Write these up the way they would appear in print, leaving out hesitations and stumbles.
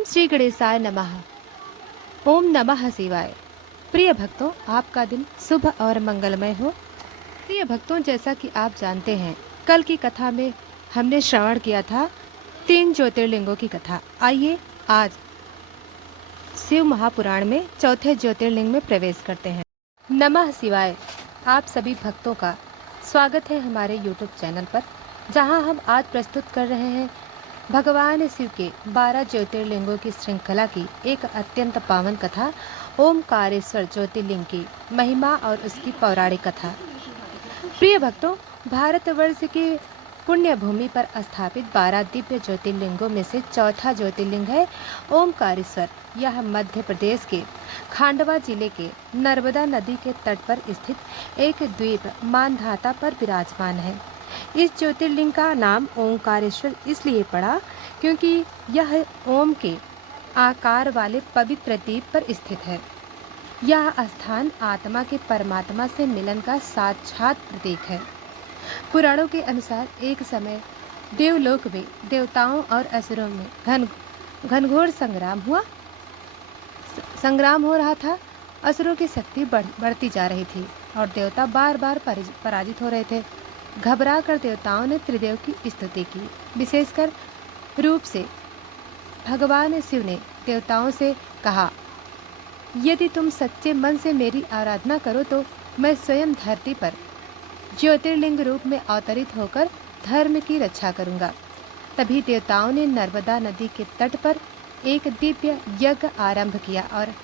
ओम श्री गणेशाय नमः। ओम नमः शिवाय। प्रिय भक्तों, आपका दिन शुभ और मंगलमय हो। प्रिय भक्तों, जैसा कि आप जानते हैं, कल की कथा में हमने श्रवण किया था 3 ज्योतिर्लिंगों की कथा। आइए आज शिव महापुराण में चौथे ज्योतिर्लिंग में प्रवेश करते हैं। नमः शिवाय। आप सभी भक्तों का स्वागत है हमारे YouTube चैनल पर, जहां हम आज प्रस्तुत कर रहे हैं भगवान शिव के 12 ज्योतिर्लिंगों की श्रृंखला की एक अत्यंत पावन कथा, ओमकारेश्वर ज्योतिर्लिंग की महिमा और उसकी पौराणिक कथा। प्रिय भक्तों, भारतवर्ष की पुण्य भूमि पर स्थापित 12 दिव्य ज्योतिर्लिंगों में से चौथा ज्योतिर्लिंग है ओमकारेश्वर। यह मध्य प्रदेश के खांडवा जिले के नर्मदा नदी के तट पर स्थित एक द्वीप मानधाता पर विराजमान है। इस ज्योतिर्लिंग का नाम ओंकारेश्वर इसलिए पड़ा क्योंकि यह ओम के आकार वाले पवित्र द्वीप पर स्थित है। यह स्थान आत्मा के परमात्मा से मिलन का साक्षात प्रतीक है। पुराणों के अनुसार एक समय देवलोक में देवताओं और असुरों में घनघोर संग्राम हो रहा था। असुरों की शक्ति बढ़ती जा रही थी और देवता बार बार पराजित हो रहे थे। घबरा कर देवताओं ने त्रिदेव की स्तुति की। विशेषकर रूप से भगवान शिव ने देवताओं से कहा, यदि तुम सच्चे मन से मेरी आराधना करो तो मैं स्वयं धरती पर ज्योतिर्लिंग रूप में अवतरित होकर धर्म की रक्षा करूंगा। तभी देवताओं ने नर्मदा नदी के तट पर एक दिव्य यज्ञ आरंभ किया और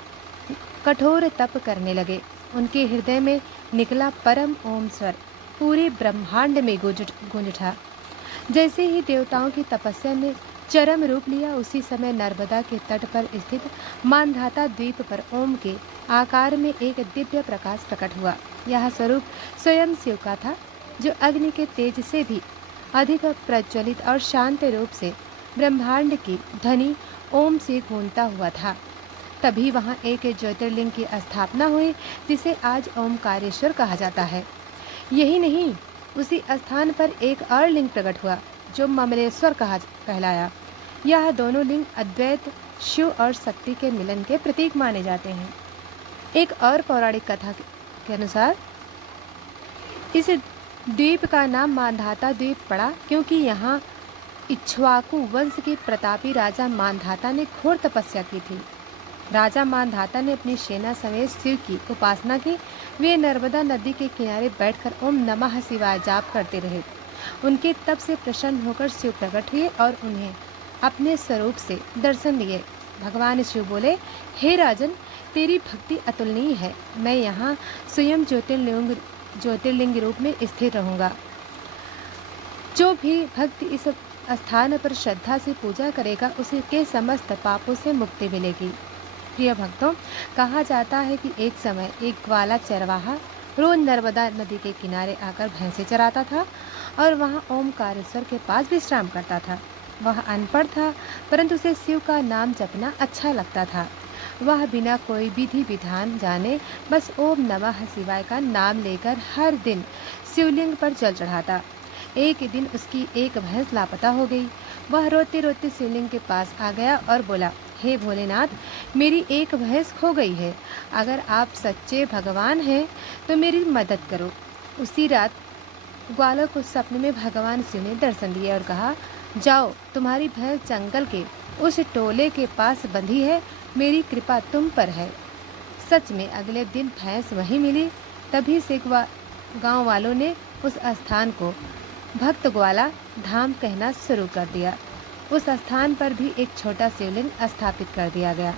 कठोर तप करने लगे। उनके हृदय में निकला परम ओम स्वर पूरे ब्रह्मांड में गूंज उठा। जैसे ही देवताओं की तपस्या ने चरम रूप लिया, उसी समय नर्मदा के तट पर स्थित मानधाता द्वीप पर ओम के आकार में एक दिव्य प्रकाश प्रकट हुआ। यह स्वरूप स्वयं शिव का था, जो अग्नि के तेज से भी अधिक प्रज्वलित और शांत रूप से ब्रह्मांड की ध्वनि ओम से गूंजता हुआ था। तभी वहाँ एक ज्योतिर्लिंग की स्थापना हुई, जिसे आज ओमकारेश्वर कहा जाता है। यही नहीं, उसी स्थान पर एक और लिंग प्रकट हुआ, जो ममलेश्वर कहलाया। यह दोनों लिंग अद्वैत शिव और शक्ति के मिलन के प्रतीक माने जाते हैं। एक और पौराणिक कथा के अनुसार इस द्वीप का नाम मानधाता द्वीप पड़ा, क्योंकि यहाँ इक्ष्वाकु वंश के प्रतापी राजा मानधाता ने घोर तपस्या की थी। राजा मानधाता ने अपनी सेना समेत शिव की उपासना की। वे नर्मदा नदी के किनारे बैठकर ओम नमः शिवाय जाप करते रहे। उनके तप से प्रसन्न होकर शिव प्रकट हुए और उन्हें अपने स्वरूप से दर्शन दिए। भगवान शिव बोले, हे राजन, तेरी भक्ति अतुलनीय है। मैं यहाँ स्वयं ज्योतिर्लिंग रूप में स्थिर रहूँगा। जो भी भक्त इस स्थान पर श्रद्धा से पूजा करेगा, उसे के समस्त पापों से मुक्ति मिलेगी। प्रिय भक्तों, कहा जाता है कि एक समय एक ग्वाला चरवाहा रोज नर्मदा नदी के किनारे आकर भैंसे चराता था और वहाँ ओमकारेश्वर के पास विश्राम करता था। वह अनपढ़ था, परंतु उसे शिव का नाम जपना अच्छा लगता था। वह बिना कोई विधि विधान जाने बस ओम नमः शिवाय का नाम लेकर हर दिन शिवलिंग पर जल चढ़ाता। एक दिन उसकी एक भैंस लापता हो गई। वह रोते रोते शिवलिंग के पास आ गया और बोला, हे भोलेनाथ, मेरी एक भैंस खो गई है। अगर आप सच्चे भगवान हैं तो मेरी मदद करो। उसी रात ग्वालों को सपने में भगवान शिव ने दर्शन दिए और कहा, जाओ, तुम्हारी भैंस जंगल के उस टोले के पास बंधी है। मेरी कृपा तुम पर है। सच में अगले दिन भैंस वहीं मिली। तभी से गांव वालों ने उस स्थान को भक्त ग्वाला धाम कहना शुरू कर दिया। उस स्थान पर भी एक छोटा शिवलिंग स्थापित कर दिया गया।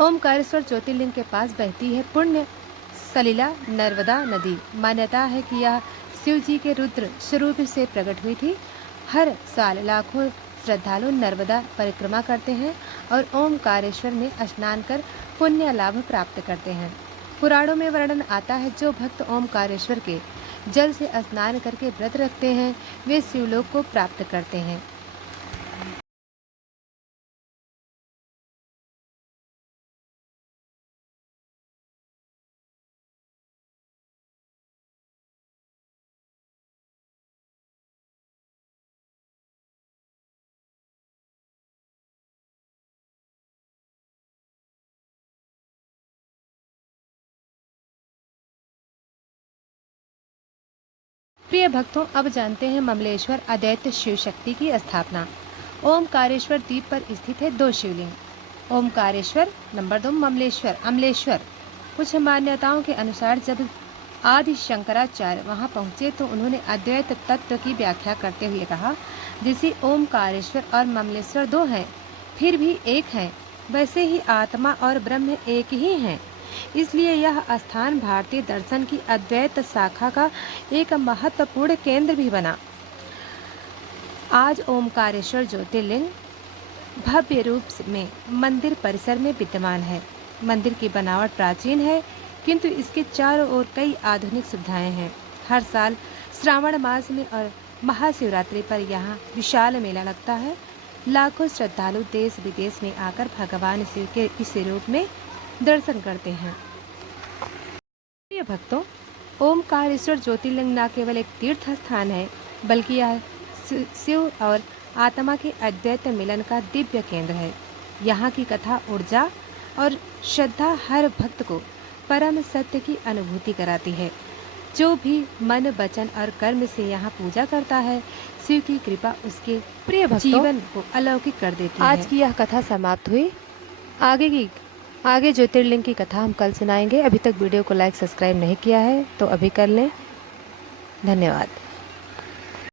ओमकारेश्वर ज्योतिर्लिंग के पास बहती है पुण्य सलिला नर्मदा नदी। मान्यता है कि यह शिव जी के रुद्र स्वरूप से प्रकट हुई थी। हर साल लाखों श्रद्धालु नर्मदा परिक्रमा करते हैं और ओमकारेश्वर में स्नान कर पुण्य लाभ प्राप्त करते हैं। पुराणों में वर्णन आता है, जो भक्त ओमकारेश्वर के जल से स्नान करके व्रत रखते हैं, वे शिवलोक को प्राप्त करते हैं। प्रिय भक्तों, अब जानते हैं ममलेश्वर अद्वैत शिव शक्ति की स्थापना। ओमकारेश्वर द्वीप पर स्थित है 2 शिवलिंग, ओमकारेश्वर, नंबर 2 ममलेश्वर अमलेश्वर। कुछ मान्यताओं के अनुसार जब आदि शंकराचार्य वहां पहुंचे तो उन्होंने अद्वैत तत्व की व्याख्या करते हुए कहा, जैसे ओमकारेश्वर और ममलेश्वर 2 हैं, फिर भी एक हैं, वैसे ही आत्मा और ब्रह्म एक ही हैं। इसलिए यह स्थान भारतीय दर्शन की अद्वैत शाखा का एक महत्वपूर्ण केंद्र भी बना। आज ओमकारेश्वर ज्योतिर्लिंग भव्य रूप में मंदिर परिसर में विद्यमान है। मंदिर की बनावट प्राचीन है, किंतु इसके चारों ओर कई आधुनिक सुविधाएं हैं। हर साल श्रावण मास में और महाशिवरात्रि पर यहाँ विशाल मेला लगता है। लाखों श्रद्धालु देश विदेश में आकर भगवान शिव के इस रूप में दर्शन करते हैं। प्रिय भक्तों, ओमकारेश्वर ज्योतिर्लिंग न केवल एक तीर्थ स्थान है, बल्कि यह शिव और आत्मा के अद्वैत मिलन का दिव्य केंद्र है। यहाँ की कथा ऊर्जा और श्रद्धा हर भक्त को परम सत्य की अनुभूति कराती है। जो भी मन, वचन और कर्म से यहाँ पूजा करता है, शिव की कृपा उसके प्रिय जीवन को अलौकिक कर देती है। आज की यह कथा समाप्त हुई। आगे ज्योतिर्लिंग की कथा हम कल सुनाएंगे। अभी तक वीडियो को लाइक सब्सक्राइब नहीं किया है तो अभी कर लें। धन्यवाद।